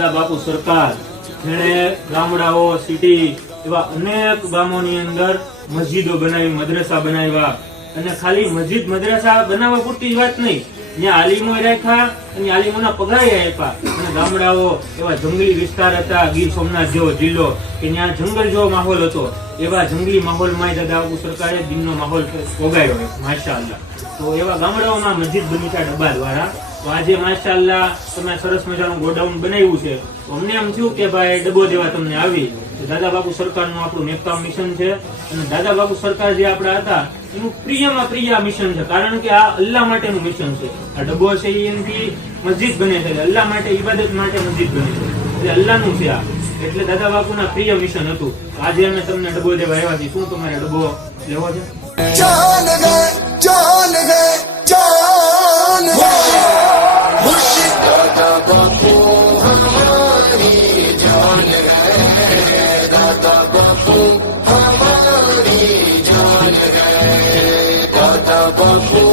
દાદા બાપુ સરકાર જેણે ગામડાઓ સિટી એવા અનેક ગામોની અંદર મસ્જિદો બનાવી, મદ્રસા બનાવ્યા, અને ખાલી મસ્જિદ મદ્રસા બનાવવા પૂરતી વાત નહીં, ત્યાં આલિમો રાખ્યા અને આલિમોના પગારે આપ્યા. અને ગામડાઓ એવા જંગલી વિસ્તાર હતા, ગીર સોમનાથ જેવો જિલ્લો કે ત્યાં જંગલ જેવો માહોલ હતો, એવા જંગલી માહોલમાં દાદા બાપુ સરકારે દિનનો માહોલ પોગાડ્યો. માશાઅલ્લાહ. તો એવા ગામડાઓમાં મસ્જિદ બની છે ડબ્બા દ્વારા. તો આજે માશાઅલ્લાહ તમે સરસ મજાનું ગોડાઉન બનાવ્યું છે. તો અમને એમ થયું કે ભાઈ ડબ્બો દેવા તમને આવી. દાદા બાપુ સરકારનું આપણું નેકકામ મિશન છે, અને દાદા બાપુ સરકાર જે આપણા હતા એનું પ્રિયમાં પ્રિય મિશન છે, કારણ કે આ અલ્લાહ માટેનું મિશન છે. આ ડબ્બો છે એનાથી મસ્જિદ બને છે, અલ્લાહ માટે, ઇબાદત માટે મસ્જિદ બને છે, એટલે અલ્લાહનું છે આ. એટલે દાદા બાપુના પ્રિય મિશન હતું. આજે અમે તમને ડબ્બો દેવા આવ્યા છીએ. શું તમારે ડબ્બો લેવો છે? जान गए जान गए जान गए मुर्शिद दादा बापू हमारी जान गए दादा बापू हमारी जान गए दादा बापू